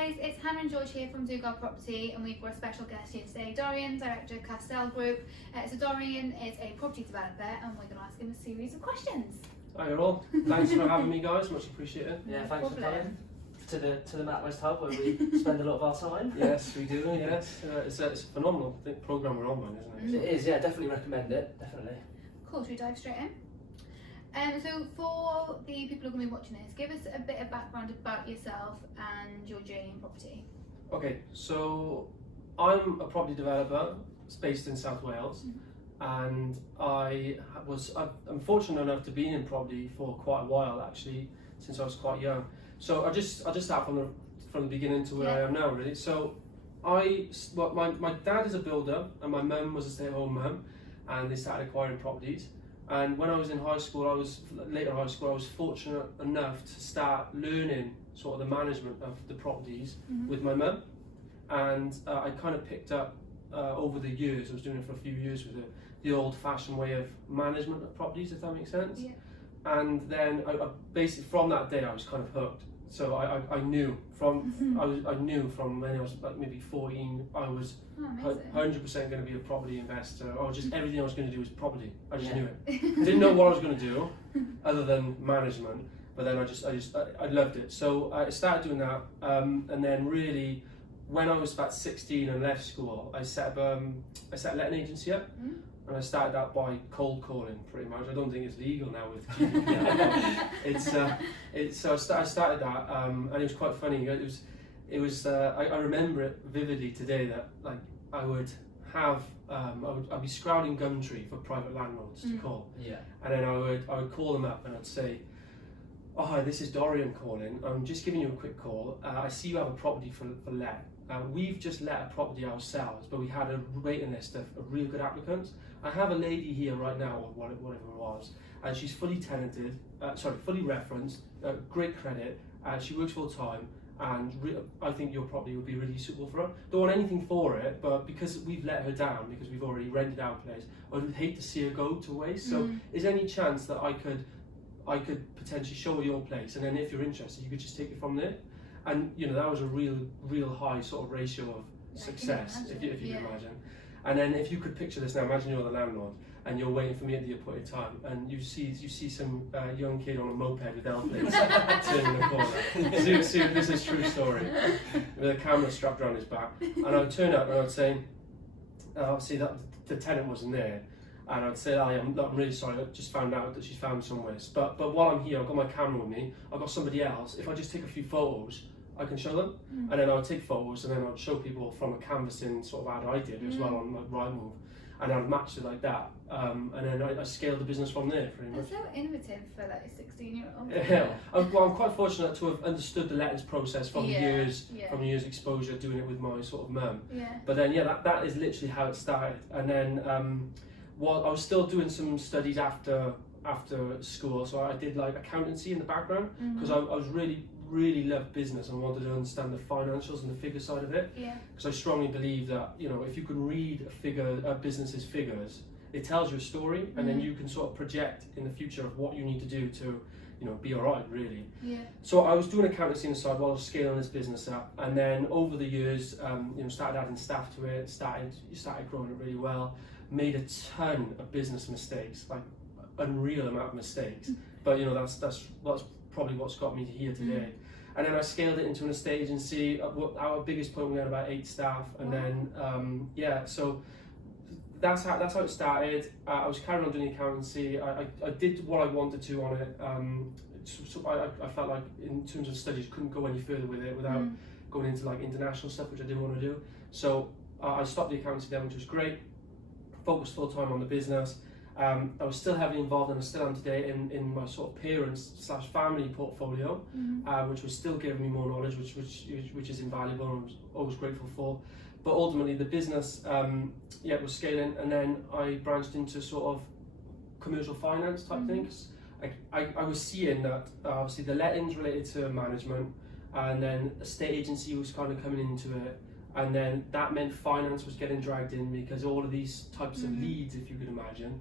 guys, it's Hannah and George here from Do God Property, and we've got a special guest here today, Dorian, director of Castell Group. So Dorian is a property developer, and we're going to ask him a series of questions. Hi all, thanks for having me guys, much appreciated. Yeah, thanks for coming to the NatWest Hub where we spend a lot of our time. Yes, we do, yes. It's a phenomenal programme we're on, isn't it? It is, yeah, definitely recommend it, definitely. Cool, should we dive straight in? So for the people who are going to be watching this, give us a bit of background about yourself and your journey in property. Okay, so I'm a property developer based in South Wales, and I'm fortunate enough to be in property for quite a while actually, since I was quite young. So I just start from the beginning to where I am now really. So my dad is a builder and my mum was a stay-at-home mum, and they started acquiring properties. And when I was in high school, I was fortunate enough to start learning sort of the management of the properties with my mum. And I kind of picked up over the years, I was doing it for a few years with the old-fashioned way of management of properties, if that makes sense. Yeah. And then I basically, from that day, I was kind of hooked. So I knew from I knew from when I was like maybe 14, I was 100% going to be a property investor, or just everything I was going to do was property. I just knew it. I didn't know what I was going to do other than management, but then I loved it. So I started doing that, and then really when I was about 16 and left school, I set a letting agency up. And I started that by cold calling, pretty much. I don't think it's legal now with GDPR. So I started that, and it was quite funny. I remember it vividly today that like I would have, I'd be scouting Gumtree for private landlords to call. Yeah. And then I would call them up and I'd say, "Oh, hi, this is Dorian calling. I'm just giving you a quick call. I see you have a property for let. We've just let a property ourselves, but we had a waiting list of real good applicants. I have a lady here right now, or whatever it was, and she's fully tenanted, fully referenced, great credit, and she works full time, and I think your property would be really suitable for her. Don't want anything for it, but because we've let her down, because we've already rented our place, I would hate to see her go to waste. So is there any chance that I could potentially show her your place, and then if you're interested, you could just take it from there?" And you know, that was a real high sort of ratio of success, if you can imagine. And then if you could picture this now, imagine you're the landlord and you're waiting for me at the appointed time, and you see some young kid on a moped with L plates turning the corner. See, this is a true story. With a camera strapped around his back, and I would turn up and I'd say, see that the tenant wasn't there. And I'd say, I'm really sorry, I just found out that she's found somewhere. But while I'm here, I've got my camera with me, I've got somebody else. If I just take a few photos, I can show them. And then I would take photos and then I'd show people from a canvassing sort of ad I did as well on like Rightmove. And I'd match it like that. And then I scaled the business from there pretty much. That's so innovative for like a 16-year-old. Yeah, I'm quite fortunate to have understood the lettings process from years exposure doing it with my sort of mum. Yeah. But then that is literally how it started. And then I was still doing some studies after school, so I did like accountancy in the background because I was really loved business and wanted to understand the financials and the figure side of it. Yeah. Because I strongly believe that if you can read a business's figures, it tells you a story, and then you can sort of project in the future of what you need to do to be alright really. Yeah. So I was doing accountancy on the side while I was scaling this business up, and then over the years, started adding staff to it, started growing it really well. Made a ton of business mistakes, like unreal amount of mistakes. But that's probably what's got me to here today. And then I scaled it into an estate agency. Our biggest point, we had about 8 staff, and then so that's how it started. I was carrying on doing the accountancy. I did what I wanted to on it. So I felt like in terms of studies, couldn't go any further with it without going into like international stuff, which I didn't want to do. So I stopped the accountancy then, which was great. Focused full time on the business. I was still heavily involved, and I still am today in my sort of parents/family portfolio, which was still giving me more knowledge, which is invaluable, and I was always grateful for. But ultimately, the business was scaling, and then I branched into sort of commercial finance type things. I was seeing that obviously the lettings related to management, and then estate agency was kind of coming into it. And then that meant finance was getting dragged in because all of these types of leads, if you could imagine.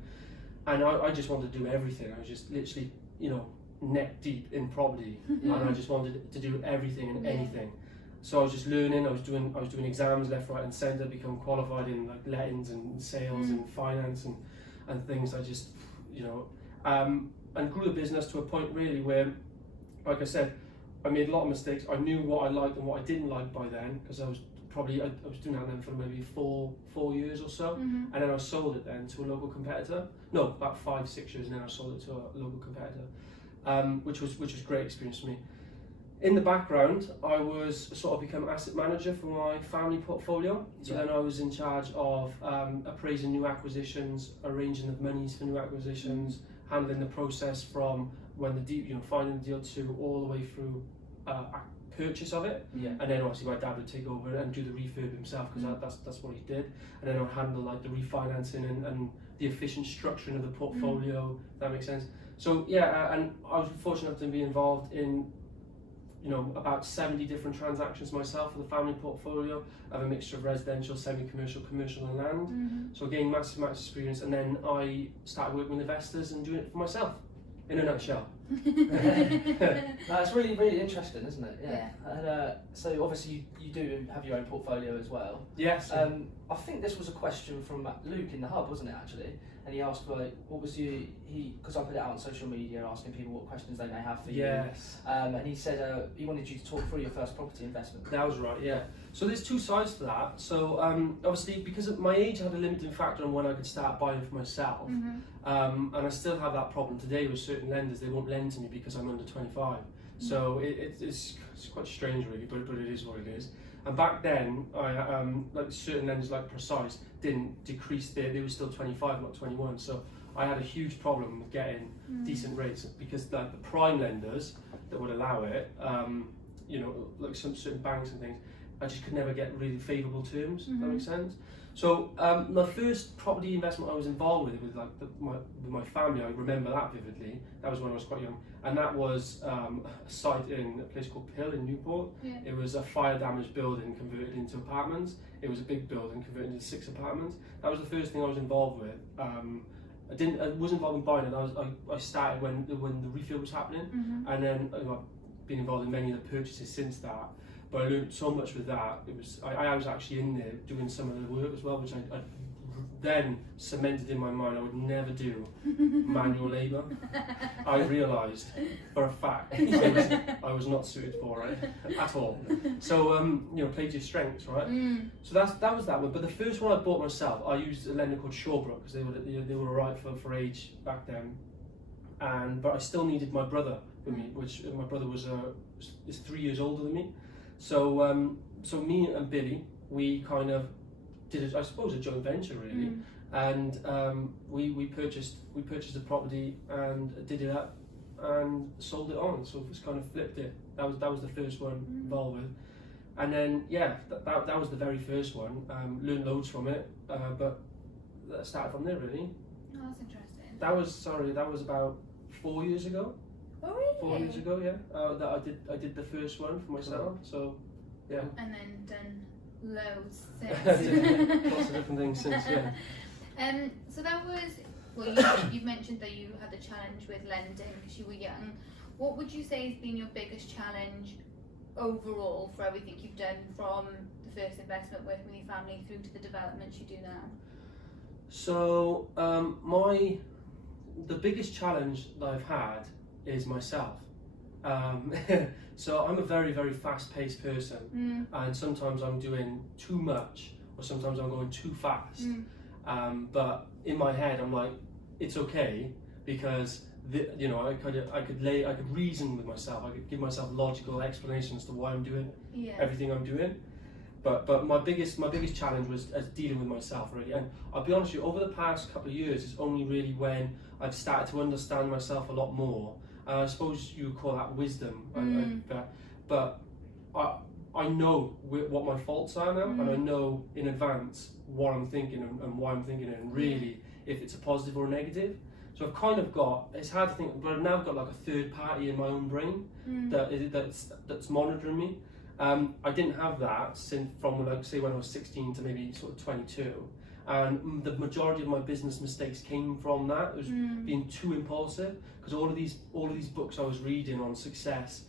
And I just wanted to do everything. I was just literally, neck deep in property, and I just wanted to do everything and anything. So I was just learning. I was doing exams left, right, and centre. Become qualified in like lettings and sales and finance and things. I just, and grew the business to a point really where, like I said, I made a lot of mistakes. I knew what I liked and what I didn't like by then, because I was doing that then for maybe four years or so, and then I sold it then to a local competitor. No, about 5-6 years, and then I sold it to a local competitor, which was great experience for me. In the background, I was sort of become asset manager for my family portfolio. So then I was in charge of appraising new acquisitions, arranging the monies for new acquisitions, handling the process from when the deal, finding the deal to all the way through purchase of it. And then obviously my dad would take over and do the refurb himself, because that's what he did. And then I would handle like the refinancing and the efficient structuring of the portfolio. If that makes sense. So and I was fortunate enough to be involved in about 70 different transactions myself for the family portfolio. I have a mixture of residential, semi-commercial, commercial and land. So I gained massive experience, and then I started working with investors and doing it for myself, in a nutshell. That's really, really interesting, isn't it? Yeah. And so obviously you do have your own portfolio as well. Yes. I think this was a question from Luke in the hub, wasn't it, actually? And he asked, like, what was because I put it out on social media asking people what questions they may have for you. Yes. And he said he wanted you to talk through your first property investment. That was right, yeah. So there's two sides to that. So obviously, because of my age had a limiting factor on when I could start buying for myself, and I still have that problem today with certain lenders. They won't lend to me because I'm under 25. So it's quite strange really, but it is what it is. And back then, I like certain lenders like Precise didn't decrease they were still 25, not 21. So I had a huge problem with getting decent rates, because like the prime lenders that would allow it, like some certain banks and things, I just could never get really favourable terms. If that makes sense. So my first property investment I was involved with like with my family, I remember that vividly. That was when I was quite young, and that was a site in a place called Pill in Newport. It was a fire damaged building converted into apartments. It was a big building converted into 6 apartments. That was the first thing I was involved with. I was involved in buying it. I started when the refurb was happening, and then I've been involved in many of the purchases since that. But I learned so much with that. I was actually in there doing some of the work as well, which I then cemented in my mind I would never do manual labour. I realised for a fact I was not suited for it at all. So play to your strengths, right? So that was that one. But the first one I bought myself, I used a lender called Shawbrook, because they were alright for age back then. But I still needed my brother with me, which my brother is 3 years older than me. So so me and Billy, we kind of did I suppose a joint venture really, and we purchased a property and did it up and sold it on. So just kind of flipped it. That was the first one involved with, and then that was the very first one. Learned loads from it, but that started from there really. Oh, that's interesting. That was about 4 years ago. Oh, really? 4 years ago, that I did the first one for myself. So, yeah. And then done loads since. Lots of different things since, yeah. So that was you've mentioned that you had a challenge with lending because you were young. What would you say has been your biggest challenge overall for everything you've done, from the first investment working with your family through to the developments you do now? So, the biggest challenge that I've had is myself. So I'm a very, very fast-paced person, and sometimes I'm doing too much, or sometimes I'm going too fast. But in my head, I'm like, it's okay, because I could reason with myself. I could give myself logical explanations to why I'm doing everything I'm doing. But my biggest challenge was dealing with myself really. And I'll be honest with you, over the past couple of years, it's only really when I've started to understand myself a lot more. I suppose you would call that wisdom. But I know what my faults are now, and I know in advance what I'm thinking and why I'm thinking it, and really if it's a positive or a negative. So I've kind of got, it's hard to think, but I've now got like a third party in my own brain that's monitoring me. I didn't have that from like say when I was 16 to maybe sort of 22, and the majority of my business mistakes came from that. It was being too impulsive, because all of these books I was reading on success,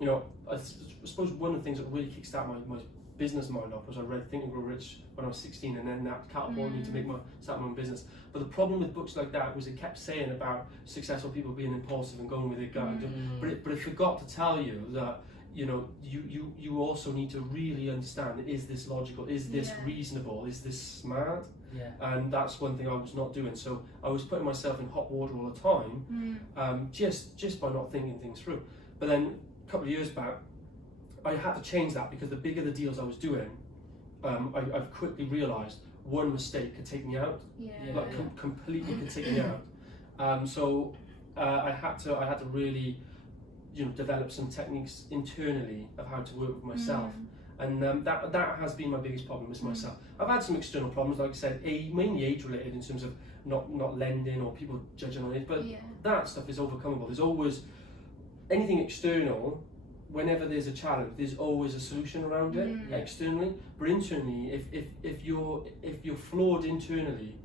you know, I suppose one of the things that really kickstarted my business mind off was I read Think and Grow Rich when I was 16, and then that catapulted me to start my own business. But the problem with books like that was it kept saying about successful people being impulsive and going with their gut, but it forgot to tell you that, you know, you also need to really understand, is this logical, is this reasonable, is this smart? And that's one thing I was not doing. So I was putting myself in hot water all the time, just by not thinking things through. But then a couple of years back, I had to change that, because the bigger the deals I was doing, I've quickly realised one mistake could take me out, completely could take me out. So I had to really, you know, develop some techniques internally of how to work with myself, and that has been my biggest problem with myself. I've had some external problems, like I said, mainly age related, in terms of not lending or people judging on it, but that stuff is overcomable. There's always anything external. Whenever there's a challenge, there's always a solution around it externally. But internally, if you're flawed internally,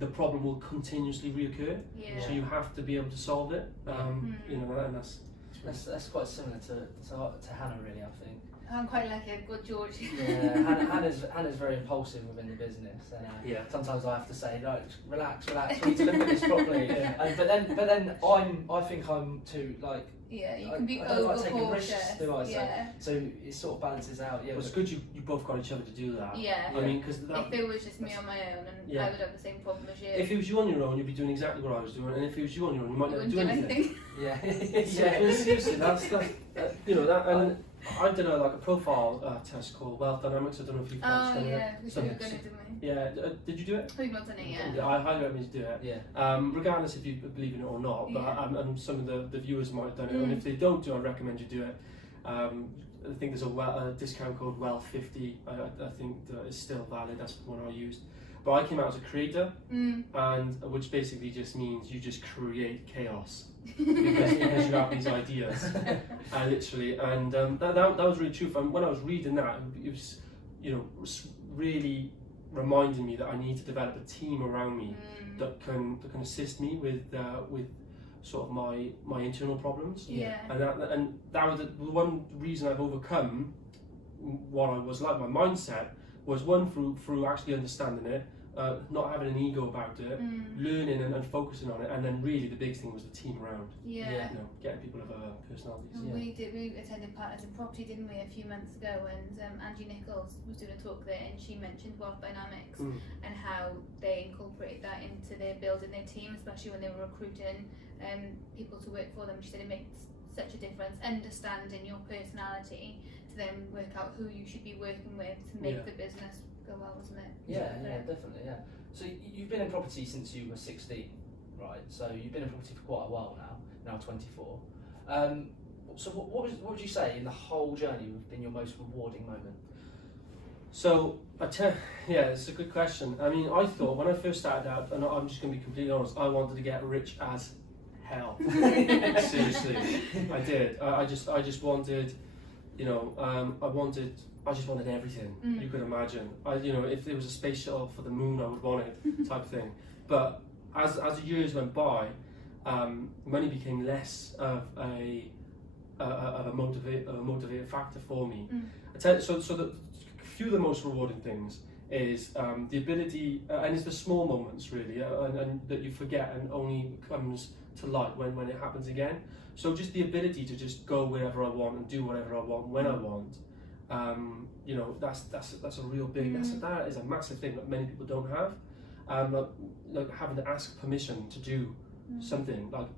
the problem will continuously reoccur. So you have to be able to solve it. You know, and that's quite similar to Hannah, really. I think I'm quite lucky. I've got George. Hannah's very impulsive within the business, and sometimes I have to say, no, relax. We need to look at this properly. But then I think I'm too like. Yeah, you can be I don't like taking overcautious. risks, do I? So it sort of balances out. Yeah, well, it's good you both got each other to do that. Yeah. I mean, because if it was just me on my own, and I would have the same problem as you. If it was you on your own, you'd be doing exactly what I was doing, and if it was you on your own, you might never do anything. Seriously, that's you know that. And I did a profile test called Wealth Dynamics. I don't know if you've done it. We should have done it, didn't we? Yeah, did you do it? We've not done it yet. Yeah, I highly recommend you do it. Yeah. Regardless if you believe in it or not, but and some of the viewers might have done it, and if they don't do it, I recommend you do it. I think there's a discount code WELL50. I think that is still valid. That's the one I used. But I came out as a creator, and which basically just means you just create chaos because you have these ideas, literally. And that was really true. When I was reading that, it was, you know, really reminding me that I need to develop a team around me that can assist me with sort of my internal problems. And that was the one reason I've overcome what I was like. My mindset was one through actually understanding it, not having an ego about it, learning and focusing on it, and then really the biggest thing was the team around. You know, getting people of personalities. We attended Partners in Property, didn't we, a few months ago, and Angie Nichols was doing a talk there, and she mentioned Wealth Dynamics and how they incorporate that into their building their team, especially when they were recruiting people to work for them. She said it makes such a difference, understanding your personality to then work out who you should be working with to make the business go well, wasn't it? Yeah, definitely, yeah. So you've been in property since you were 16, right? So you've been in property for quite a while now 24. So what would you say in the whole journey would have been your most rewarding moment? So, it's a good question. I mean, I thought when I first started out, and I'm just going to be completely honest, I wanted to get rich as hell. Seriously, I did. I just wanted, you know, I just wanted everything you could imagine. You know, if there was a space shuttle for the moon, I would want it, type of thing. But as the years went by, money became less of a motivating factor for me. So the few of the most rewarding things is the ability, and it's the small moments really, and that you forget and only comes to light when it happens again. So just the ability to just go wherever I want and do whatever I want when I want. You know, that's a real big, that is a massive thing that many people don't have. Like having to ask permission to do something, like,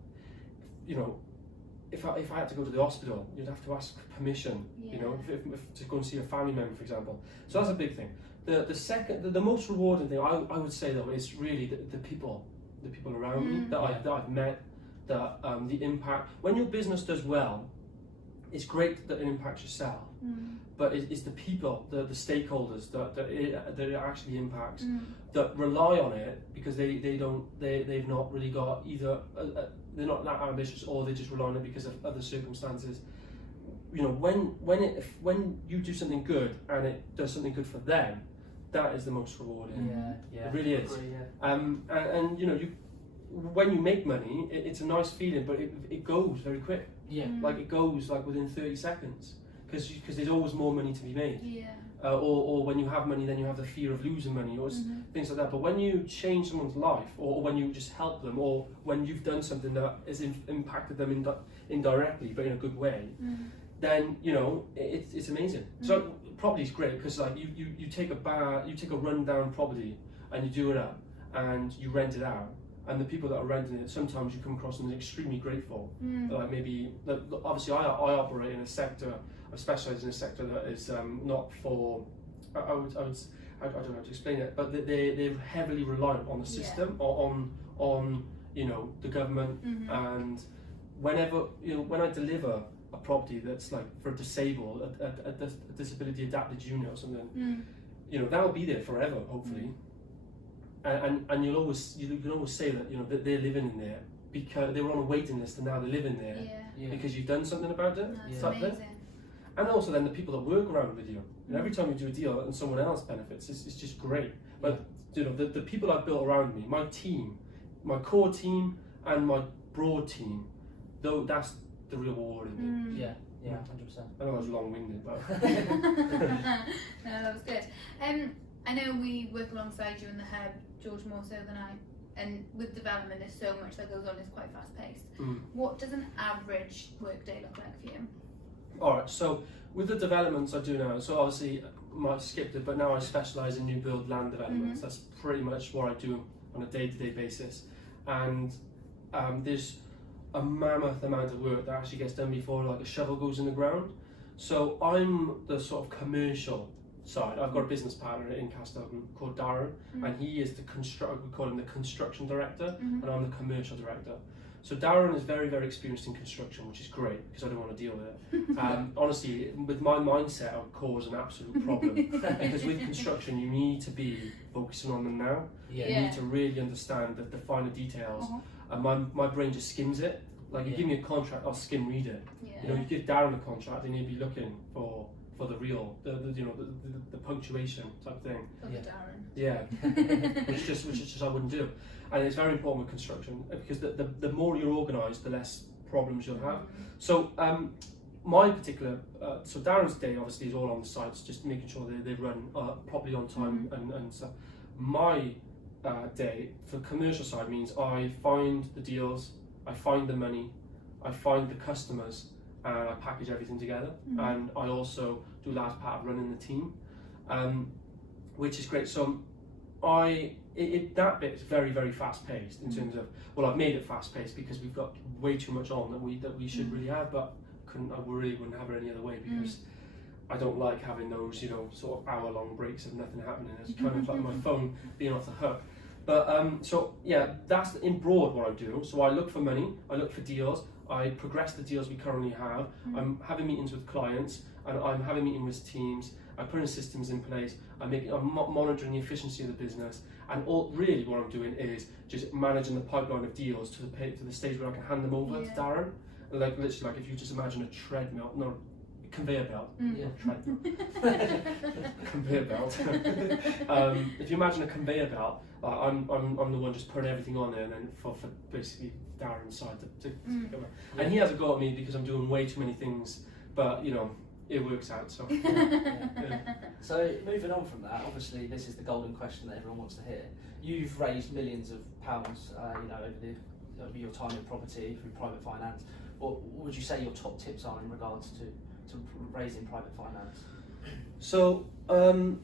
you know, if I had to go to the hospital, you'd have to ask permission, you know, if to go and see a family member, for example. So that's a big thing. The most rewarding thing I would say though is really the people around me that I've met, that the impact. When your business does well, it's great that it impacts yourself, but it's the people, the stakeholders that it actually impacts, that rely on it because they've not really got either they're not that ambitious, or they just rely on it because of other circumstances. You know, when you do something good and it does something good for them, that is the most rewarding. It really is. And you know, when you make money, it's a nice feeling, but it goes very quick. Yeah. Like it goes like within 30 seconds because there's always more money to be made. Yeah. Or when you have money, then you have the fear of losing money or things like that. But when you change someone's life, or when you just help them, or when you've done something that has impacted them indirectly, but in a good way, then you know it's amazing. So property is great because like you take a rundown property and you do it up and you rent it out. And the people that are renting it, sometimes you come across them extremely grateful. Like maybe, obviously, I operate in a sector. I specialise in a sector that is not for. I don't know how to explain it, but they're heavily reliant on the system or on you know the government. And whenever when I deliver a property that's like for disabled, a disability adapted unit or something, you know that'll be there forever, hopefully. And you can always say that that they're living in there because they were on a waiting list and now they're living there because you've done something about it. That's amazing. And also then the people that work around with you. And every time you do a deal and someone else benefits, it's just great. But the people I've built around me, my team, my core team and my broad team, though that's the real reward in me. Yeah, 100%. I know that was long-winded, but no, that was good. I know we work alongside you in the hub, George, more so than I. And with development, there's so much that goes on. It's quite fast-paced. What does an average workday look like for you? All right. So with the developments I do now, so obviously I might have skipped it, but now I specialise in new build land developments. That's pretty much what I do on a day-to-day basis. And there's a mammoth amount of work that actually gets done before like a shovel goes in the ground. So I'm the sort of commercial side. I've got a business partner in Castletown called Dorian, and he is we call him the construction director, and I'm the commercial director. So Dorian is very, very experienced in construction, which is great because I don't want to deal with it. Honestly, with my mindset, I would cause an absolute problem because with construction, you need to be focusing on them now. You need to really understand the finer details, and my brain just skims it. Like you give me a contract, I'll skim read it. You give Darren a contract, and he'll be looking for the real, the punctuation type thing. Which just I wouldn't do. And it's very important with construction because the more you're organised, the less problems you'll have. So my particular, so Darren's day obviously is all on the sites, just making sure they run properly on time and stuff. My day for the commercial side means I find the deals, I find the money, I find the customers, and I package everything together. And I also do that part of running the team, which is great. So that bit is very, very fast paced in terms of, well, I've made it fast paced because we've got way too much on that we should really have, but I really wouldn't have it any other way because I don't like having those sort of hour-long breaks of nothing happening. It's kind of like my phone being off the hook. But so yeah, that's in broad what I do. So I look for money, I look for deals, I progress the deals we currently have. I'm having meetings with clients, and I'm having meetings with teams. I'm putting systems in place. I'm monitoring the efficiency of the business, and really what I'm doing is just managing the pipeline of deals to the stage where I can hand them over to Darren. And like literally, like if you just imagine a treadmill, no, conveyor belt, treadmill, conveyor belt. If you imagine a conveyor belt, I'm the one just putting everything on there, and then for basically Darren's side to go. And he has a go at me because I'm doing way too many things, but it works out. So So moving on from that, obviously this is the golden question that everyone wants to hear. You've raised millions of pounds, over your time in property through private finance. What would you say your top tips are in regards to raising private finance? So I've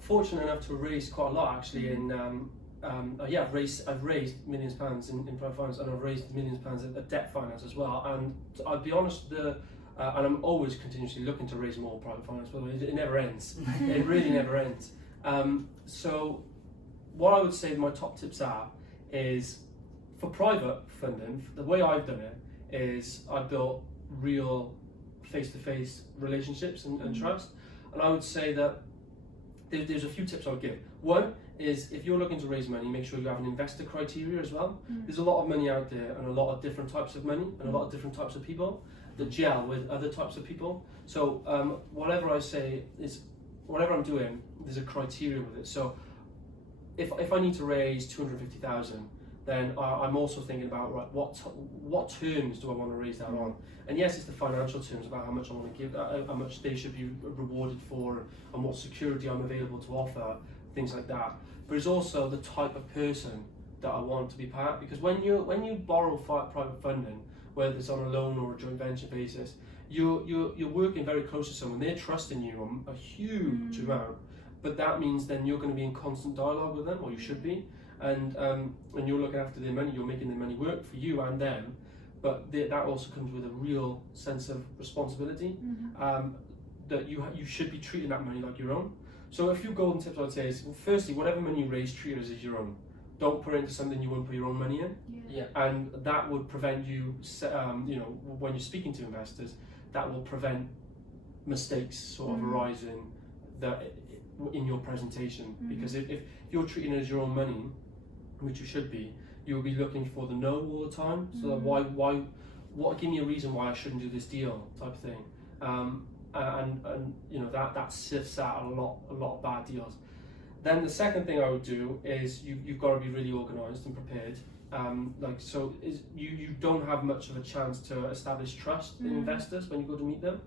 fortunate enough to raise quite a lot actually I've raised millions of pounds in private finance, and I've raised millions of pounds at debt finance as well. And I'll be honest, and I'm always continuously looking to raise more private finance, but it never ends. It really never ends. So what I would say my top tips is for private funding, the way I've done it is I built real face-to-face relationships and trust. And I would say that there's a few tips I would give. One is if you're looking to raise money, make sure you have an investor criteria as well. There's a lot of money out there, and a lot of different types of money, and a lot of different types of people that gel with other types of people. So whatever I say is, whatever I'm doing, there's a criteria with it. So if I need to raise 250,000, then I'm also thinking about, right, what terms do I want to raise that on? And yes, it's the financial terms about how much I want to give, how much they should be rewarded for, and what security I'm available to offer, things like that. But it's also the type of person that I want to be part. Because when you borrow private funding, whether it's on a loan or a joint venture basis, you're working very close to someone. They're trusting you on a huge amount, but that means then you're going to be in constant dialogue with them, or you should be. And you're looking after their money, you're making their money work for you and them, but that also comes with a real sense of responsibility, that you should be treating that money like your own. So a few golden tips I'd say is, well, firstly, whatever money you raise, treat it as your own. Don't put it into something you wouldn't put your own money in. Yeah. And that would prevent you, when you're speaking to investors, that will prevent mistakes sort of arising in your presentation. Because if you're treating it as your own money, which you should be, you will be looking for the no all the time. So that give me a reason why I shouldn't do this deal, type of thing. And that sifts out a lot of bad deals. Then the second thing I would do is you've got to be really organised and prepared. You don't have much of a chance to establish trust in investors when you go to meet them.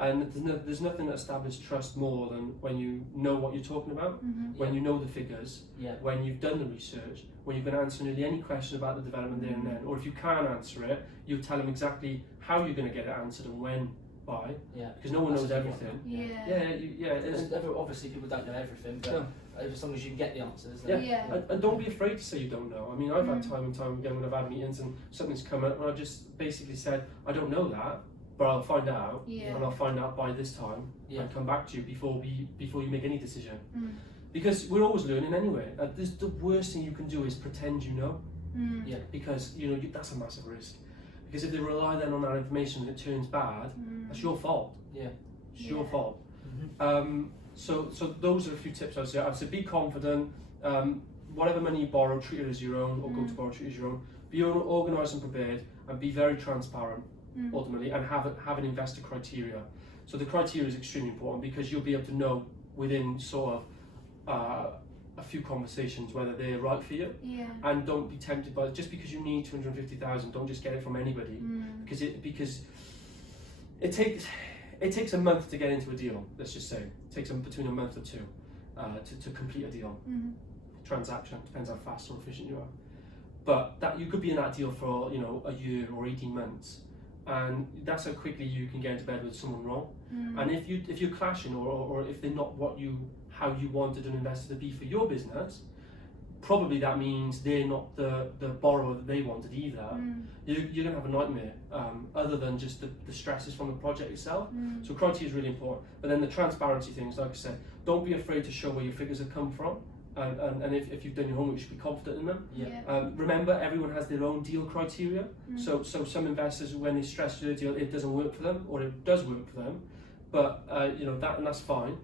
And there's nothing that establishes trust more than when you know what you're talking about, when you know the figures, when you've done the research, when you can answer nearly any question about the development there and then, or if you can't answer it, you tell them exactly how you're going to get it answered and when, by, because no one knows everything. Obviously people don't know everything, but as long as you can get the answers. And don't be afraid to say you don't know. I mean, I've had time and time again when I've had meetings and something's come up and I've just basically said, I don't know that, but I'll find out, and I'll find out by this time, and come back to you before you make any decision. Because we're always learning anyway. The worst thing you can do is pretend you know, because that's a massive risk. Because if they rely then on that information and it turns bad, that's your fault. It's your fault. So those are a few tips I'd say. I'd say be confident. Whatever money you borrow, treat it as your own, or go to borrow, treat it as your own. Be organised and prepared, and be very transparent. Ultimately, and have an investor criteria. So the criteria is extremely important because you'll be able to know within sort of a few conversations whether they're right for you. And don't be tempted by just because you need 250,000. Don't just get it from anybody because it takes a month to get into a deal. Let's just say it takes between a month or two to complete a deal. Transaction depends how fast or efficient you are. But that you could be in that deal for a year or 18 months. And that's how quickly you can get into bed with someone wrong. And if you're clashing or if they're not how you wanted an investor to be for your business, probably that means they're not the borrower that they wanted either. You're going to have a nightmare, other than just the stresses from the project itself. So criteria is really important. But then the transparency things, like I said, don't be afraid to show where your figures have come from. And if you've done your homework, you should be confident in them. Remember, everyone has their own deal criteria. So some investors, when they stress their deal, it doesn't work for them, or it does work for them. But and that's fine.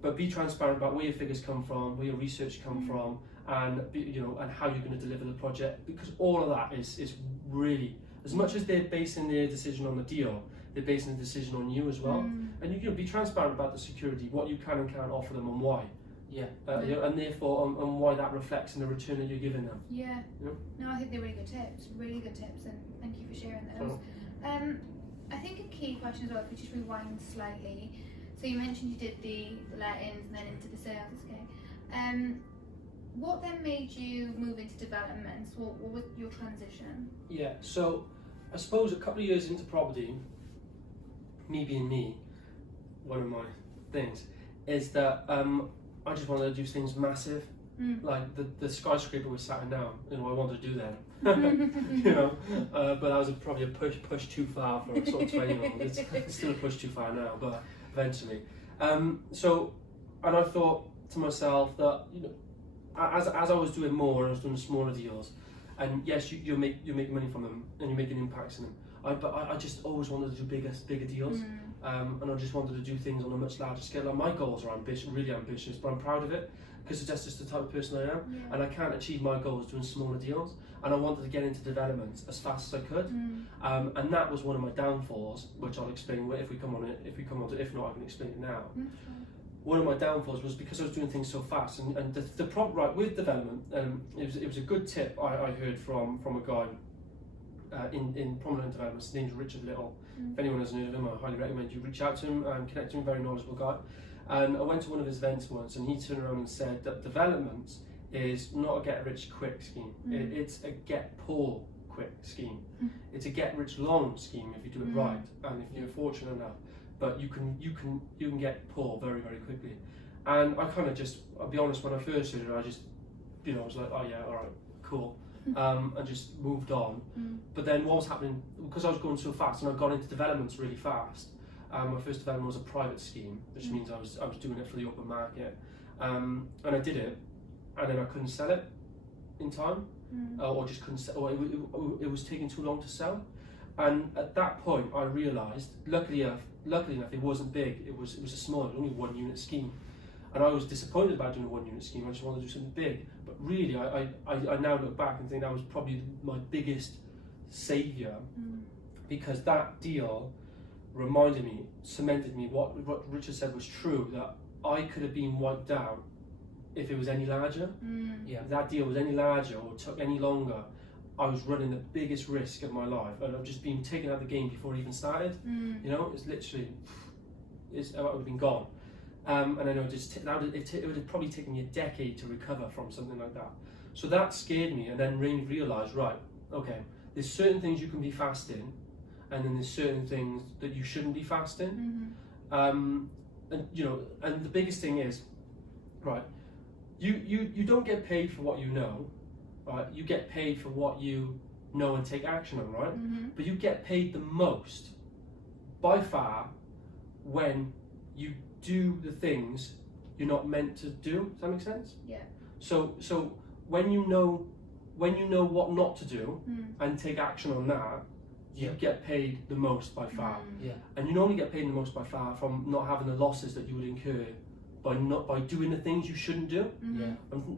But be transparent about where your figures come from, where your research come from, and and how you're going to deliver the project. Because all of that is really, as much as they're basing their decision on the deal, they're basing the decision on you as well. And you can be transparent about the security, what you can and can't offer them, and why. And therefore on why that reflects in the return that you're giving them. No, I think they're really good tips, and thank you for sharing those. I think a key question as well, if we just rewind slightly, so you mentioned you did the let-ins and then into the sales, what then made you move into developments? What was your transition? So I suppose a couple of years into property, me being me, one of my things is that I just wanted to do things massive, like the skyscraper we're sat in now. I wanted to do that. But that was probably a push too far for a sort of 20-year-old. It's still a push too far now, but eventually. And I thought to myself that as I was doing more, I was doing smaller deals, and yes, you make money from them and you're making impacts in them. But I just always wanted to do bigger deals. And I just wanted to do things on a much larger scale. Like my goals are really ambitious, but I'm proud of it because that's just the type of person I am. And I can't achieve my goals doing smaller deals. And I wanted to get into development as fast as I could. And that was one of my downfalls, which I'll explain if we come on it. If not, I can explain it now. one of my downfalls was because I was doing things so fast, and the problem, right, with development, it was a good tip I heard from a guy in prominent development. His name's Richard Little. If anyone hasn't heard of him, I highly recommend you reach out to him and connect to him. Very knowledgeable guy. And I went to one of his events once, and he turned around and said that development is not a get-rich-quick scheme. It's a get-poor-quick scheme. It's a get-rich-long scheme if you do it right, and if you're fortunate enough. But you can get poor very, very quickly. And I kind of just, I'll be honest, when I first heard it, I just, I was like, oh yeah, all right, cool. And just moved on. But then what was happening, because I was going so fast and I got into developments really fast, my first development was a private scheme, which means I was doing it for the open market. And I did it, and then I couldn't sell it in time, or just couldn't sell, or it was taking too long to sell. And at that point I realised, luckily enough, it wasn't big, it was a small, it was only 1 unit scheme. And I was disappointed about doing a 1 unit scheme, I just wanted to do something big. But really, I now look back and think that was probably my biggest saviour, because that deal reminded me, cemented me, what Richard said was true, that I could have been wiped out if it was any larger. If that deal was any larger or took any longer, I was running the biggest risk of my life, and I've just been taken out of the game before it even started. It's literally, I would have been gone. And I know it would have probably taken me a decade to recover from something like that. So that scared me, and then really realised, right, okay, there's certain things you can be fast in, and then there's certain things that you shouldn't be fast in. And the biggest thing is, right, you don't get paid for what you know, right? You get paid for what you know and take action on, right? But you get paid the most, by far, when you do the things you're not meant to do. Does that make sense? Yeah. So when you know what not to do and take action on that, you get paid the most by far. And you normally get paid the most by far from not having the losses that you would incur by doing the things you shouldn't do.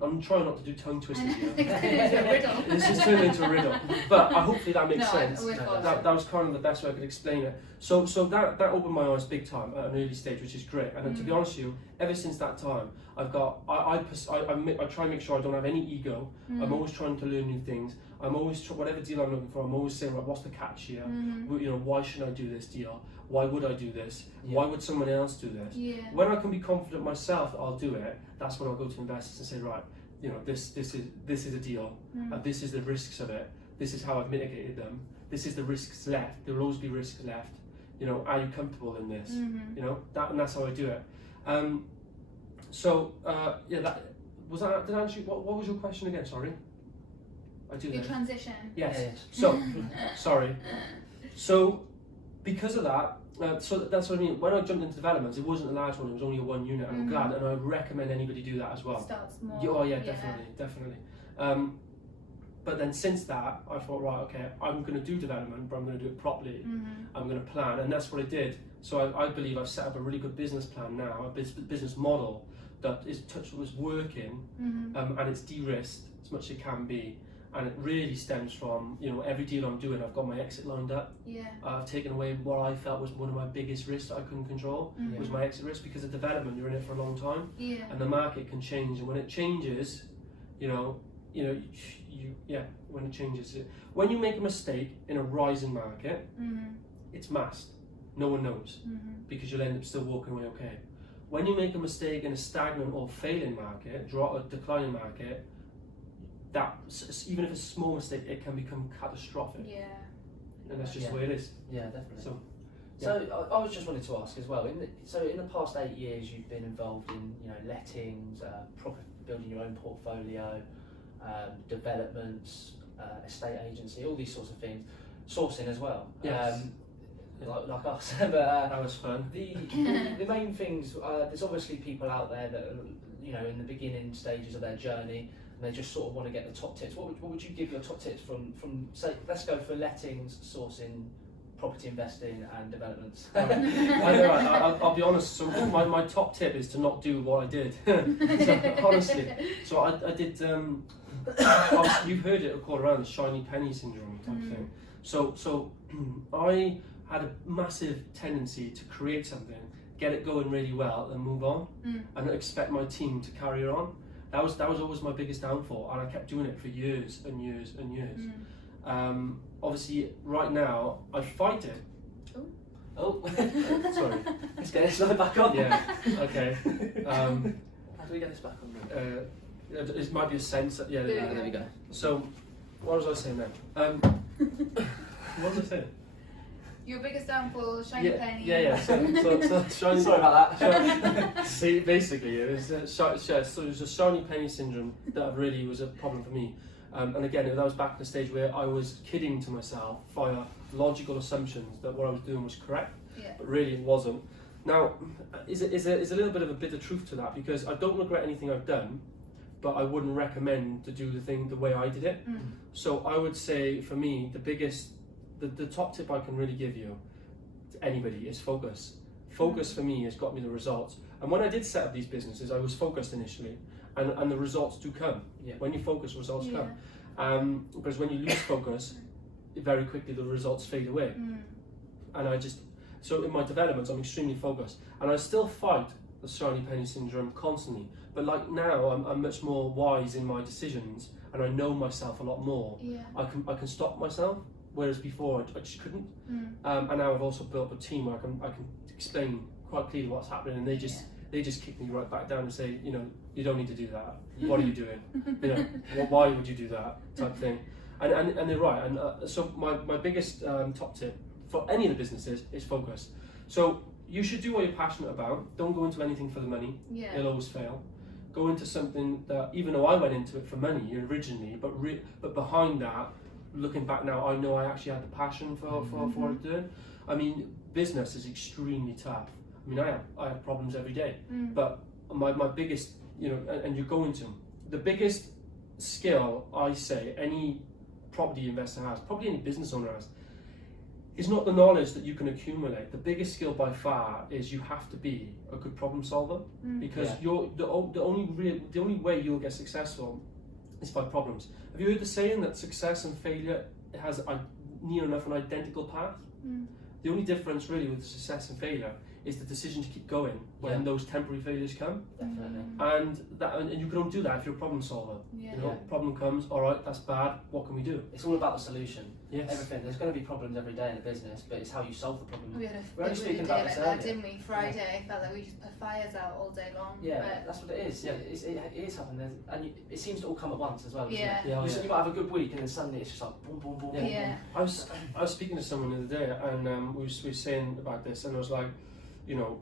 I'm trying not to do tongue twisting here. It's just turned into a riddle. But hopefully that makes sense. That was kind of the best way I could explain it. So that opened my eyes big time at an early stage, which is great. And to be honest with you, ever since that time, I try and make sure I don't have any ego. I'm always trying to learn new things. I'm always whatever deal I'm looking for, I'm always saying, right, what's the catch here? Why should I do this deal? Why would I do this? Why would someone else do this? When I can be confident myself that I'll do it, that's when I'll go to investors and say, right, this is a deal, and this is the risks of it. This is how I've mitigated them. This is the risks left. There will always be risks left. Are you comfortable in this? And that's how I do it. Did I answer you? What was your question again? Sorry. I do Your that. transition. Yes. So, sorry. So, because of that, so that's what I mean. When I jumped into developments, it wasn't a large one. It was only a 1 unit. I'm glad, and I would recommend anybody do that as well. Start small. Oh yeah, definitely. But then since that, I thought, right, okay, I'm going to do development, but I'm going to do it properly. I'm going to plan, and that's what I did. So I believe I've set up a really good business plan now, a business model that was working, and it's de-risked as much as it can be. And it really stems from, every deal I'm doing, I've got my exit lined up. I've taken away what I felt was one of my biggest risks that I couldn't control, was my exit risk, because of development, you're in it for a long time. And the market can change, and when it changes, when it changes, when you make a mistake in a rising market, it's masked. No one knows, because you'll end up still walking away okay. When you make a mistake in a stagnant or failing market, declining market, that even if it's a small mistake, it can become catastrophic. And that's just the way it is. Definitely. So I was just wanted to ask as well. In the past 8 years, you've been involved in lettings, building your own portfolio, developments, estate agency, all these sorts of things, sourcing as well. Yes. Like us. But that was fun. The main things. There's obviously people out there that are, in the beginning stages of their journey, and they just sort of want to get the top tips. What would you give your top tips from say, let's go for lettings, sourcing, property investing and developments? I'll be honest, so my top tip is to not do what I did. Honestly. So I did, you've heard it called around the shiny penny syndrome type thing. So I had a massive tendency to create something, get it going really well, and move on, and not expect my team to carry it on. That was always my biggest downfall, and I kept doing it for years and years and years. Obviously, right now I fight it. Oh, Sorry. Let's get this back on. Yeah. Okay. How do we get this back on? It might be a sense. Yeah. There we go. So, what was I saying then? What was I saying? Your biggest downfall, shiny penny. Yeah. So shiny. Sorry about that. See, basically, it was so it was a shiny penny syndrome that really was a problem for me. And again, that was back in the stage where I was kidding to myself via logical assumptions that what I was doing was correct, but really it wasn't. Now, is a little bit of a bit of truth to that, because I don't regret anything I've done, but I wouldn't recommend to do the thing the way I did it. So I would say, for me, the top tip I can really give you to anybody is focus. Focus for me has got me the results. And when I did set up these businesses, I was focused initially, and the results do come. When you focus, results come. Because when you lose focus, very quickly the results fade away. And so in my developments, I'm extremely focused, and I still fight the shiny penny syndrome constantly. But like now, I'm much more wise in my decisions, and I know myself a lot more. I can stop myself, whereas before I just couldn't. And now I've also built up a team where I can explain quite clearly what's happening, and they just kick me right back down and say, you don't need to do that. What are you doing? Why would you do that? Type thing. And they're right. And so my biggest top tip for any of the businesses is focus. So you should do what you're passionate about. Don't go into anything for the money. It'll always fail. Go into something that, even though I went into it for money originally, but behind that, looking back now, I know I actually had the passion for what I was doing. I mean, business is extremely tough. I mean, I have problems every day, but my biggest, and you're going to, the biggest skill I say any property investor has, probably any business owner has, is not the knowledge that you can accumulate. The biggest skill by far is you have to be a good problem solver, because you're the only way you'll get successful is by problems. Have you heard the saying that success and failure has near enough an identical path? The only difference really with success and failure is the decision to keep going when those temporary failures come. Definitely. And you can only do that if you're a problem solver. Problem comes, all right, that's bad, what can we do? It's all about the solution. Yes. Everything. There's going to be problems every day in a business, but it's how you solve the problem. We had We're only speaking day about like this that, earlier. didn't we? Friday, felt like we just put fires out all day long. Yeah, but that's what it is. Yeah, it is happening, and it seems to all come at once as well. Doesn't Yeah. it? You might have a good week, and then suddenly it's just like boom, boom, boom, boom, boom. I was speaking to someone the other day, and we were saying about this, and I was like,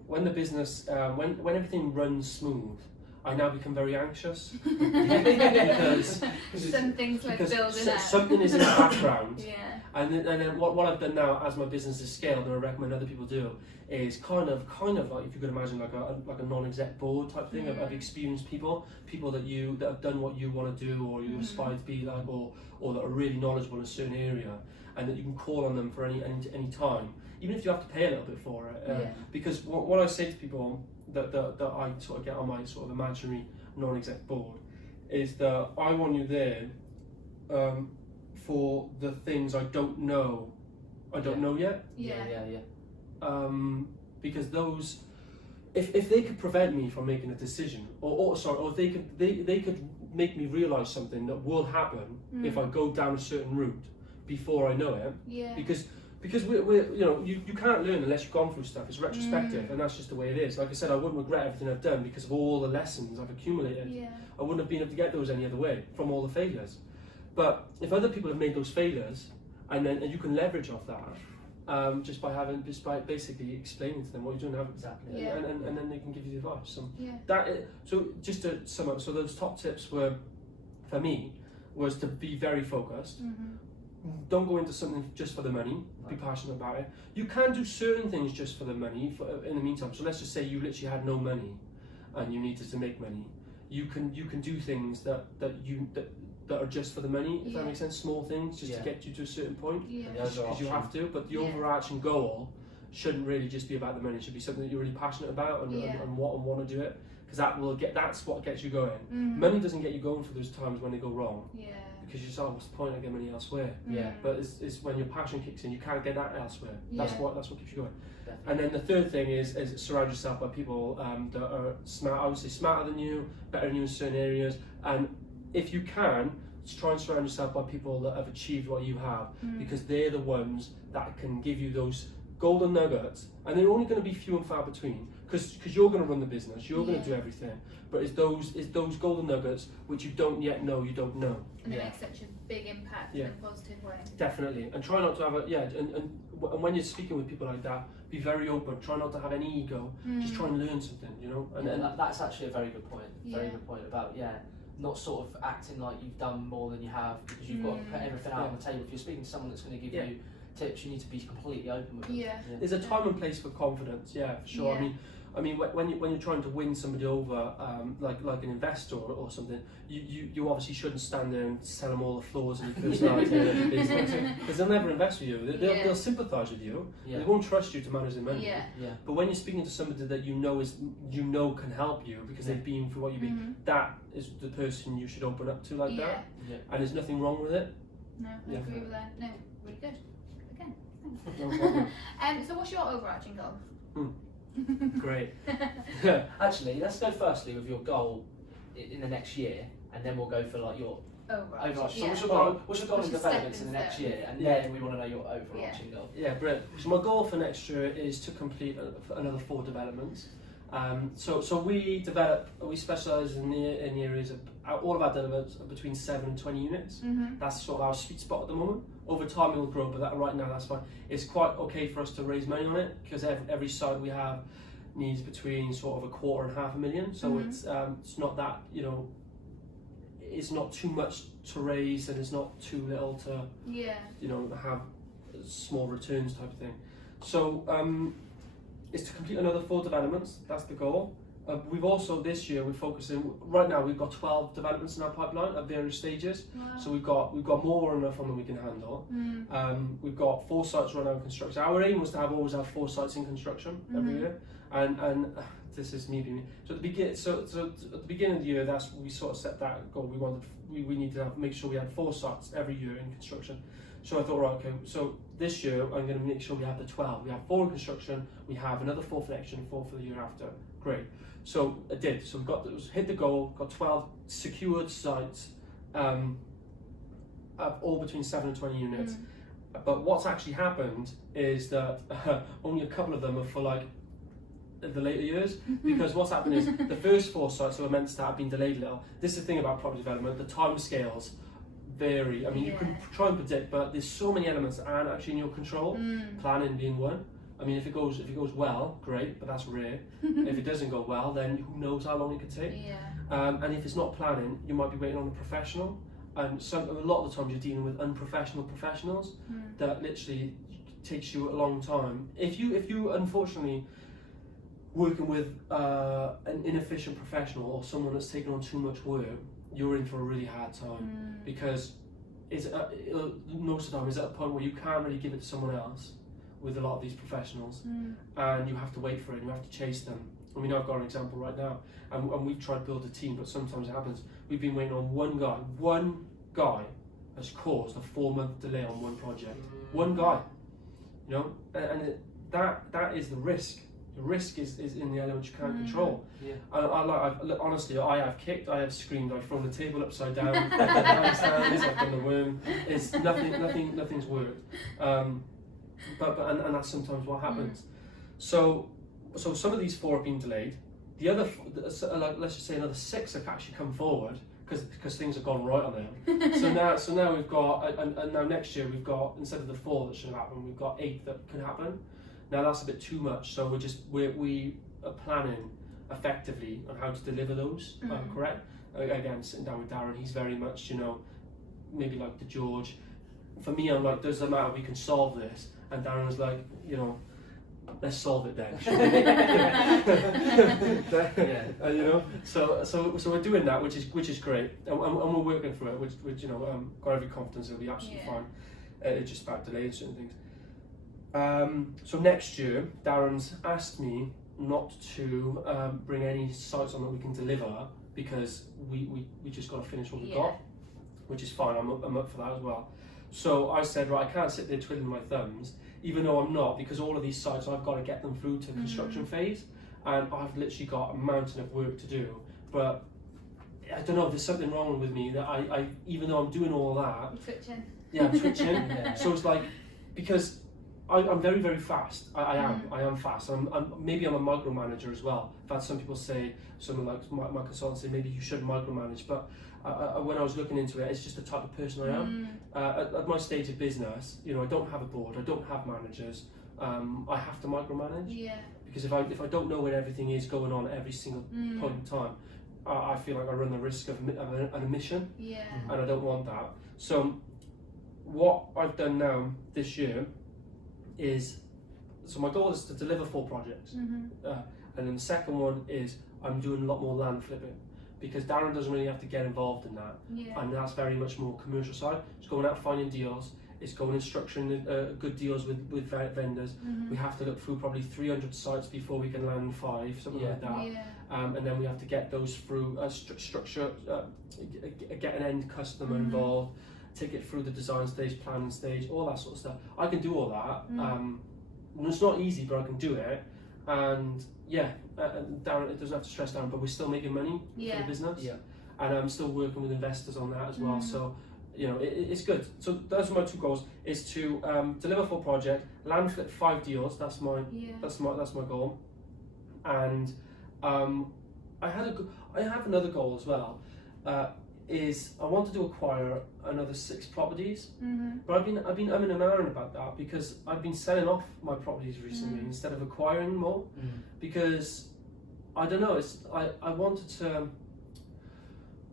when the business, when everything runs smooth, I now become very anxious because something's like building up. Something is in the background. And then what I've done now as my business has scaled, and I recommend other people do, is kind of like, if you could imagine, like a non-exec board type thing of experienced people that have done what you want to do, or you aspire to be like, or that are really knowledgeable in a certain area, and that you can call on them for any time, even if you have to pay a little bit for it. Because what I say to people that I sort of get on my sort of imaginary non-exec board is that I want you there for the things I don't know yet. Because those, if they could prevent me from making a decision, or they could make me realise something that will happen if I go down a certain route before I know it. Because we're you can't learn unless you've gone through stuff. It's retrospective, and that's just the way it is. Like I said, I wouldn't regret everything I've done because of all the lessons I've accumulated. I wouldn't have been able to get those any other way from all the failures. But if other people have made those failures, and you can leverage off that, just by basically explaining to them what you're doing, and then they can give you the advice. So just to sum up, so those top tips were, for me, was to be very focused. Don't go into something just for the money. Be passionate about it. You can do certain things just for the money in the meantime. So let's just say you literally had no money and you needed to make money. You can do things that are just for the money, if that makes sense. Small things just to get you to a certain point, because you have to. But the overarching goal shouldn't really just be about the money. It should be something that you're really passionate about and want to do it, because that's what gets you going. Money doesn't get you going for those times when they go wrong. because you say, oh, what's the point of getting money elsewhere? Yeah. But it's when your passion kicks in, you can't get that elsewhere. That's Yeah. what keeps you going. Definitely. And then the third thing is surround yourself by people that are smart, I would say smarter than you, better than you in certain areas, and if you can, try and surround yourself by people that have achieved what you have, because they're the ones that can give you those golden nuggets, and they're only going to be few and far between, because you're going to run the business, you're going to do everything, but it's those golden nuggets which you don't yet know you don't know. And they make such a big impact in a positive way. Definitely, and try not to have and when you're speaking with people like that, be very open. Try not to have any ego. Just try and learn something, you know. And that's actually a very good point. Very good point about not sort of acting like you've done more than you have, because you've got to put everything out on the table. If you're speaking to someone that's going to give you tips, you need to be completely open with them. There's a time and place for confidence, for sure. I mean, when you're trying to win somebody over, like an investor or something, you obviously shouldn't stand there and tell them all the flaws in your personality and your business, because they'll never invest with you. They'll sympathise with you. They won't trust you to manage their money. But when you're speaking to somebody that you know can help you because they've been through what you've been, that is the person you should open up to like that. And there's nothing wrong with it. No, I agree with that. No, really good. Again, thanks. No problem. So what's your overarching goal? Great. Actually, let's go firstly with your goal in the next year, and then we'll go for like your overarching. So what's your goal in developments in the next year, and then we want to know your overarching goal. Yeah, brilliant. So my goal for next year is to complete another 4 developments. So we specialise in the areas of all of our developments are between 7 and 20 units. That's sort of our sweet spot at the moment. Over time it will grow, but right now that's fine. It's quite okay for us to raise money on it, because every site we have needs between sort of $250,000 and $500,000. So it's not that, you know, it's not too much to raise, and it's not too little to you know, have small returns type of thing. So is to complete another 4 developments. That's the goal. We've also this year we're focusing. Right now we've got 12 developments in our pipeline at various stages. Wow. So we've got more than enough on than we can handle. We've got 4 sites right now in construction. Our aim was to always have 4 sites in construction every year. And this is me being. So at the beginning of the year, we sort of set that goal. We need to make sure we had 4 sites every year in construction. So I thought, right, okay, so this year I'm going to make sure we have the 12. We have 4 in construction, we have another 4 for next year and 4 for the year after. Great. So I did. So we hit the goal, got 12 secured sites, all between 7 and 20 units. But what's actually happened is that only a couple of them are for like the later years, because what's happened is the first 4 sites that were meant to start have been delayed a little. This is the thing about property development, the time scales vary. I mean, you can try and predict, but there's so many elements that aren't actually in your control. Planning being one. I mean, if it goes well, great, but that's rare. If it doesn't go well, then who knows how long it could take. And if it's not planning, you might be waiting on a professional. And a lot of the times you're dealing with unprofessional professionals that literally takes you a long time. If you unfortunately working with an inefficient professional or someone that's taken on too much work, you're in for a really hard time, because most of the time it's at a point where you can't really give it to someone else with a lot of these professionals, and you have to wait for it, and you have to chase them. I mean, I've got an example right now, and we've tried to build a team, but sometimes it happens. We've been waiting on one guy has caused a 4-month delay on one project. One guy, you know, and that is the risk. The risk is in the element you can't control. Honestly, I have kicked, I have screamed, I've thrown the table upside down, I've done the worm. It's nothing's worked. But that's sometimes what happens. So some of these 4 have been delayed. The other, let's just say another 6 have actually come forward because things have gone right on them. so now we've got, and now next year we've got, instead of the 4 that should happen, we've got 8 that can happen. Now that's a bit too much, so we are planning effectively on how to deliver those. Correct? Again, sitting down with Darren, he's very much, you know, maybe like the George. For me, I'm like, doesn't matter, we can solve this. And Darren was like, you know, let's solve it then. You know, so we're doing that, which is great, and we're working through it, which you know, got every confidence it'll be absolutely fine. It's just about delaying certain things. So next year, Darren's asked me not to bring any sites on that we can deliver, because we just got to finish what we've got. which is fine. I'm up for that as well. So I said, right, I can't sit there twiddling my thumbs, even though I'm not, because all of these sites, I've got to get them through to construction phase, and I've literally got a mountain of work to do. But I don't know, there's something wrong with me that I even though I'm doing all that, You're twitching. yeah, I'm twitching. Yeah. So it's like, because I'm very, very fast. I am fast. Maybe I'm a micromanager as well. I've had some people say, someone like my consultant say, maybe you shouldn't micromanage, but when I was looking into it, it's just the type of person I am. At my stage of business, you know, I don't have a board, I don't have managers. I have to micromanage. Yeah. Because if I don't know where everything is going on at every single point in time, I feel like I run the risk of an omission. Yeah. And I don't want that. So what I've done now this year is, so my goal is to deliver 4 projects, and then the second one is I'm doing a lot more land flipping, because Darren doesn't really have to get involved in that, and that's very much more commercial side. It's going out finding deals, it's going and structuring good deals with vendors. We have to look through probably 300 sites before we can land 5, something like that. And then we have to get those through structure, get an end customer involved, take it through the design stage, planning stage, all that sort of stuff. I can do all that. It's not easy, but I can do it. And Darren, it doesn't have to stress down, but we're still making money for the business. And I'm still working with investors on that as well. So, you know, it's good. So those are my 2 goals: is to deliver 4 projects, land flip 5 deals. That's my goal. And I have another goal as well. Is I wanted to acquire another 6 properties, but I've been umming and ahhing about that, because I've been selling off my properties recently instead of acquiring more, because I don't know. I wanted to.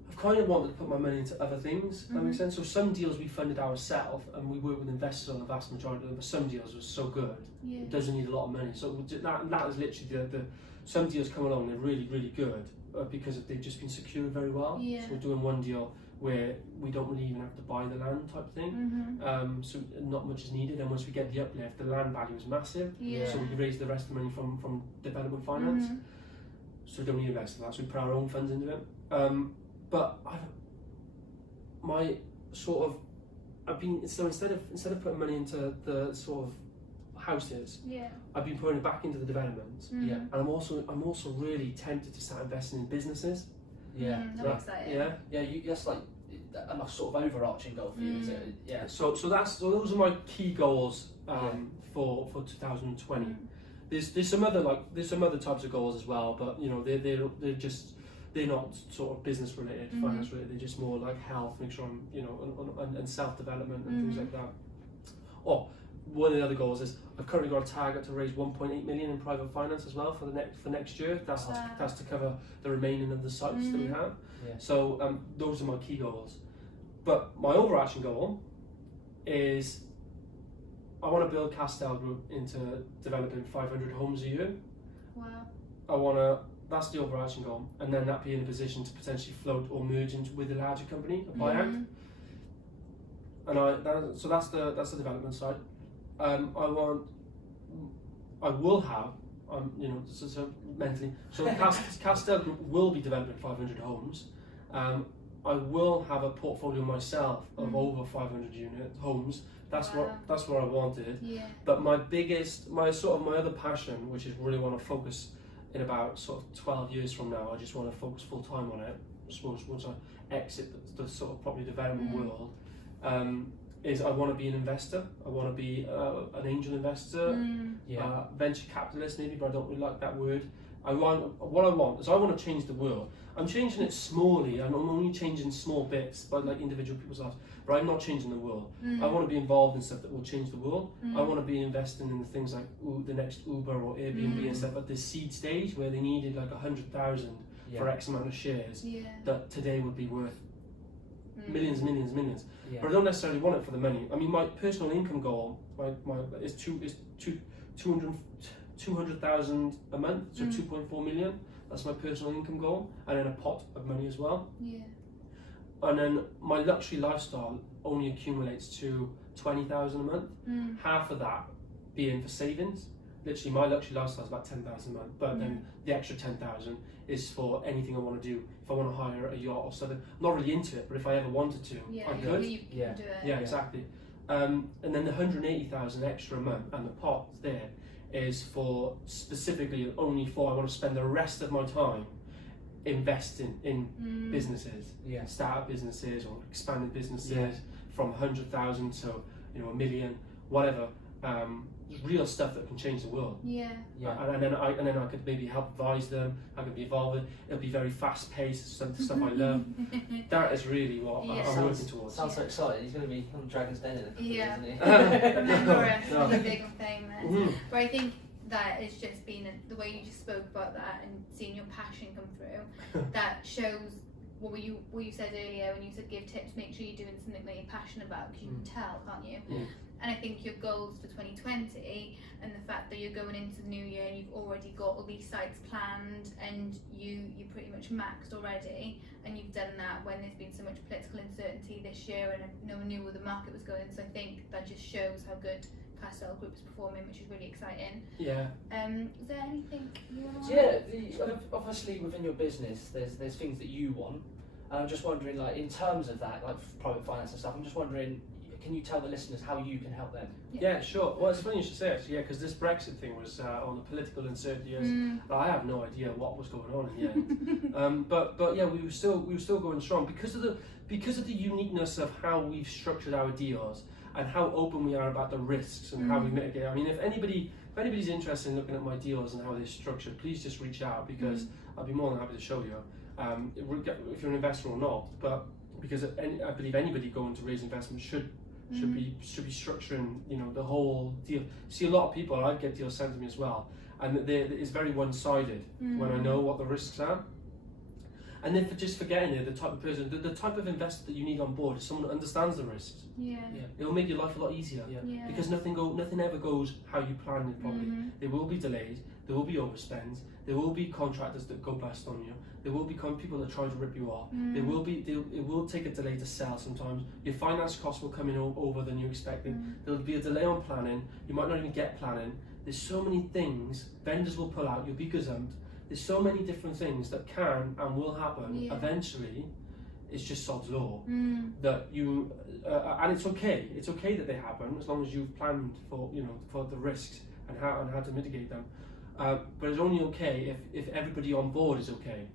I've kind of wanted to put my money into other things. That makes sense. So some deals we funded ourselves, and we work with investors on the vast majority of them. But some deals were so good, it doesn't need a lot of money. So that is literally the some deals come along, they're really, really good. Because they've just been secured very well. So we're doing one deal where we don't really even have to buy the land type thing. So not much is needed, and once we get the uplift, the land value is massive. So we can raise the rest of the money from development finance. So we don't need to invest in that, so we put our own funds into it. But instead of putting money into the sort of houses, I've been putting it back into the development, and I'm also really tempted to start investing in businesses. That's exciting. That's like a sort of overarching goal for you, is it? So those are my key goals for 2020. There's some other types of goals as well, but you know they're not sort of business related, finance related. They're just more like health, make sure I'm and self development and things like that. One of the other goals is I've currently got a target to raise 1.8 million in private finance as well for next year. That's to cover the remaining of the sites that we have. So those are my key goals. But my overarching goal is I want to build Castell Group into developing 500 homes a year. Wow. That's the overarching goal, and then that be in a position to potentially float or merge into with a larger company, a buyout. And so that's the development side. I will have, mentally, so Castell Group will be developing 500 homes. I will have a portfolio myself of over 500 homes. That's what I wanted. But my other passion, which is really want to focus in about sort of 12 years from now, I just want to focus full time on it. I suppose once I exit the sort of property development world, is I want to be an investor. I want to be an angel investor, venture capitalist maybe, but I don't really like that word. What I want is I want to change the world. I'm changing it smallly. I'm only changing small bits, but like individual people's lives. But I'm not changing the world. I want to be involved in stuff that will change the world. I want to be investing in the things like the next Uber or Airbnb and stuff at the seed stage where they needed like 100,000 for X amount of shares that today would be worth millions. But I don't necessarily want it for the money. I mean, my personal income goal is 200,000 a month, so 2.4 million. That's my personal income goal, and then a pot of money as well. And then my luxury lifestyle only accumulates to 20,000 a month. Half of that being for savings, literally my luxury lifestyle is about 10,000 a month, but then the extra 10,000 is for anything I want to do. If I want to hire a yacht or something, I'm not really into it, but if I ever wanted to, I could. You can do it. Yeah, exactly. And then the 180,000 extra a month and the pot there is for specifically and only for I want to spend the rest of my time investing in businesses, start-up businesses or expanded businesses from 100,000 to $1 million, whatever. Real stuff that can change the world. And then I could maybe help advise them. I could be involved with. It'll be very fast-paced, stuff I love. That is really what I'm working towards. Sounds so exciting. He's going to be on Dragon's Den in a couple Yeah. of years, isn't he? Remember us, really big and famous. But I think that has just been the way you just spoke about that and seeing your passion come through. That shows what you said earlier when you said give tips. Make sure you're doing something that you're passionate about, because you can tell, can't you? And I think your goals for 2020 and the fact that you're going into the new year and you've already got all these sites planned and you pretty much maxed already, and you've done that when there's been so much political uncertainty this year and no one knew where the market was going. So I think that just shows how good Castell Group is performing, which is really exciting. Yeah. Is there anything you want Yeah, obviously within your business there's things that you want, and I'm just wondering, like, in terms of that, like private finance and stuff, I'm just wondering, can you tell the listeners how you can help them? Yeah, sure. Well, it's funny you should say it, because this Brexit thing was on the political uncertainty. I have no idea what was going on in the end. But yeah, we were still going strong because of the uniqueness of how we've structured our deals and how open we are about the risks and how we mitigate. I mean, if anybody's interested in looking at my deals and how they're structured, please just reach out, because I'll be more than happy to show you. If you're an investor or not, but because I believe anybody going to raise investment should be structuring the whole deal. See, a lot of people, I get deals sent to me as well, and it's very one-sided when I know what the risks are. And then just forgetting it, the type of person, the type of investor that you need on board is someone that understands the risks. It'll make your life a lot easier. Because nothing ever goes how you planned it properly. There will be delays, there will be overspends, there will be contractors that go bust on you, there will be people that try to rip you off, it will take a delay to sell sometimes, your finance costs will come in over than you expected, there'll be a delay on planning, you might not even get planning, there's so many things, vendors will pull out, you'll be gazumped, there's so many different things that can and will happen eventually. It's just sod's law that you and it's okay that they happen as long as you've planned for the risks and how to mitigate them, but it's only okay if everybody on board is okay.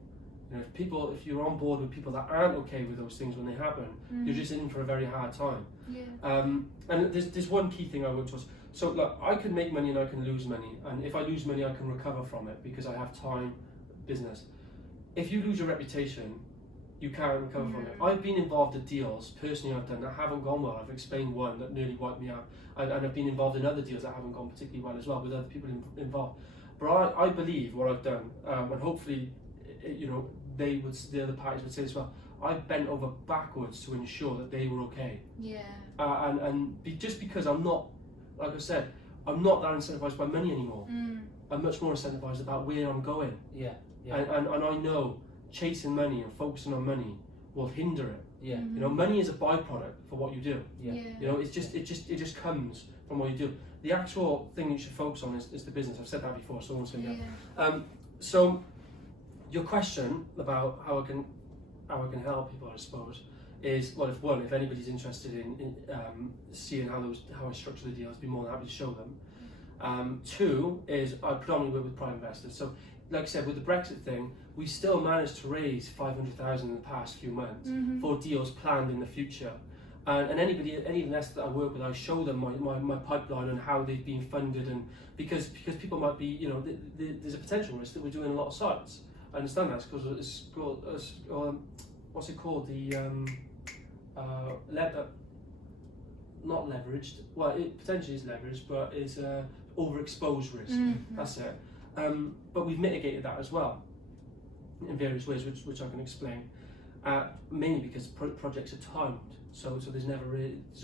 If you're on board with people that aren't okay with those things when they happen, you're just in for a very hard time. And there's one key thing I work towards. So look, I can make money and I can lose money, and if I lose money I can recover from it because I have time, business. If you lose your reputation, you can't recover from it. I've been involved in deals, personally I've done, that haven't gone well. I've explained one that nearly wiped me out, and I've been involved in other deals that haven't gone particularly well as well, with other people involved. But I believe what I've done, and hopefully the other parties would say as well, I've bent over backwards to ensure that they were okay. Just because I'm not, like I said, I'm not that incentivized by money anymore. I'm much more incentivized about where I'm going. And I know chasing money and focusing on money will hinder it. Money is a byproduct for what you do. It just comes from what you do. The actual thing you should focus on is the business. I've said that before, so I won't say that. So your question about how I can help people, I suppose, is, well, if anybody's interested in seeing how I structure the deals, I'd be more than happy to show them. Two is I predominantly work with private investors. So, like I said, with the Brexit thing, we still managed to raise 500,000 in the past few months for deals planned in the future. And any investor that I work with, I show them my pipeline and how they've been funded, and because people might be, there's a potential risk that we're doing a lot of sites. I understand that because it's called, what's it called? Not leveraged. Well, it potentially is leveraged, but it's overexposed risk. That's it. But we've mitigated that as well in various ways, which I can explain. Mainly because projects are timed, so there's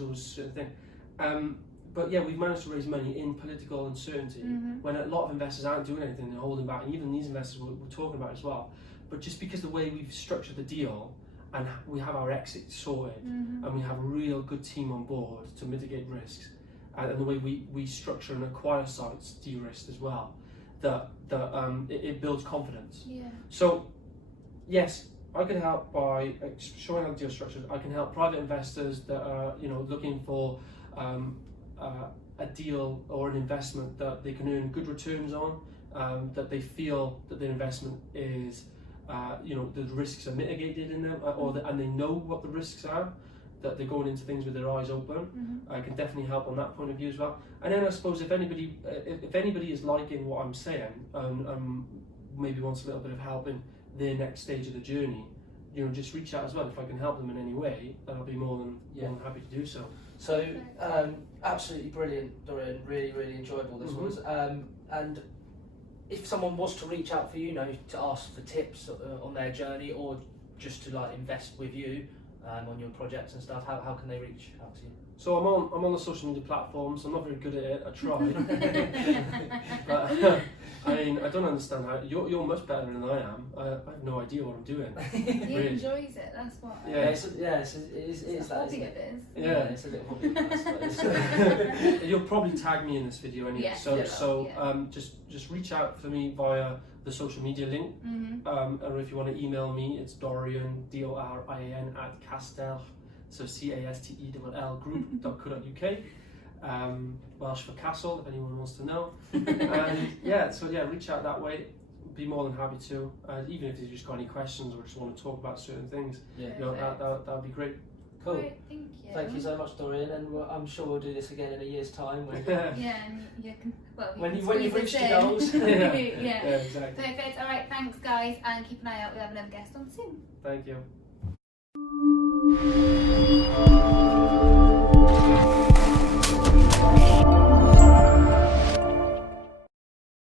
always a certain thing. But yeah, we've managed to raise money in political uncertainty when a lot of investors aren't doing anything, they're holding back, and even these investors we're talking about as well. But just because the way we've structured the deal, and we have our exit sorted, and we have a real good team on board to mitigate risks, and the way we structure and acquire sites de-risked as well, that it builds confidence. Yeah. So yes, I can help by showing how the deal structured. I can help private investors that are looking for a deal or an investment that they can earn good returns on, that they feel that the investment is the risks are mitigated in them, and they know what the risks are, that they're going into things with their eyes open. I can definitely help on that point of view as well. And then I suppose if anybody is liking what I'm saying and maybe wants a little bit of help in their next stage of the journey, just reach out as well. If I can help them in any way, then I'll be more than happy to do so. So absolutely brilliant, Dorian. Really, really enjoyable this was. And if someone was to reach out for you, to ask for tips on their journey, or just to like invest with you on your projects and stuff, how can they reach out to you? So I'm on the social media platforms. I'm not very good at it. I try, but I don't understand how you're much better than I am. I have no idea what I'm doing. He really. enjoys it. That's what. Yeah, it is that. Hobby Isn't it is. Yeah, it's a little hobby of us. You'll probably tag me in this video anyway. Yeah, so just reach out for me via the social media link. Or if you want to email me, it's Dorian, Dorian at Castell, so CASTELL group.co.uk. Welsh for castle, if anyone wants to know. And reach out that way. Be more than happy to. Even if you just got any questions or just want to talk about certain things, that would be great. Cool. Great, thank you. Thank you so much, Dorian, and I'm sure we'll do this again in a year's time. When, and you can, when you've reached your goals. yeah, exactly. Perfect. All right, thanks guys, and keep an eye out. We'll have another guest on soon. Thank you.